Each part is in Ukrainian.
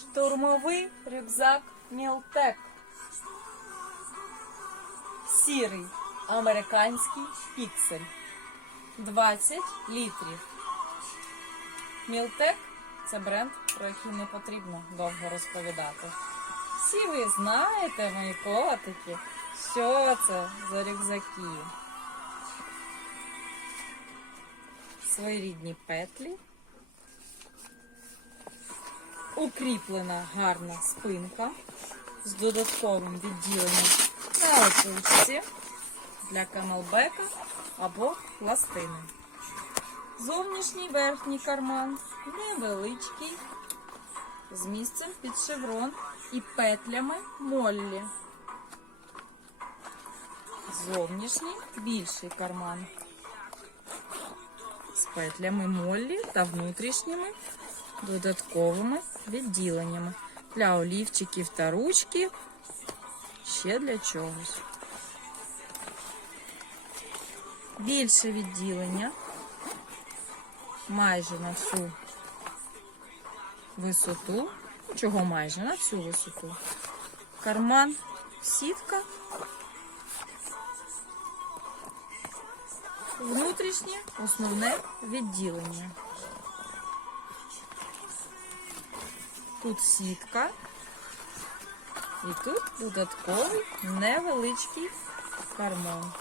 Штурмовий рюкзак Мілтек. Сірий американський піксель. 20 літрів. Мілтек це бренд, про який не потрібно довго розповідати. Всі ви знаєте, мої котики, що це за рюкзаки. Своєрідні петлі. Укріплена гарна спинка з додатковим відділенням на опусці для камелбека або пластини. Зовнішній верхній карман невеличкий, з місцем під шеврон і петлями моллі. Зовнішній більший карман з петлями моллі та внутрішніми додатковими відділеннями для олівчиків та ручки, ще для чогось. Більше відділення майже на всю висоту. Чого майже на всю висоту? Карман, сітка. Внутрішнє основне відділення. Тут сітка. І тут додатковий невеличкий карман.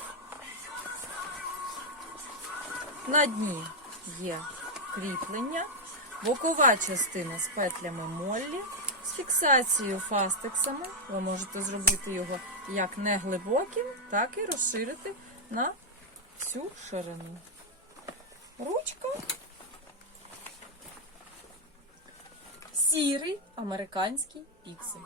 На дні є кріплення, бокова частина з петлями моллі, з фіксацією фастексами. Ви можете зробити його як не глибоким, так і розширити на всю ширину. Ручка сірий американський піксель.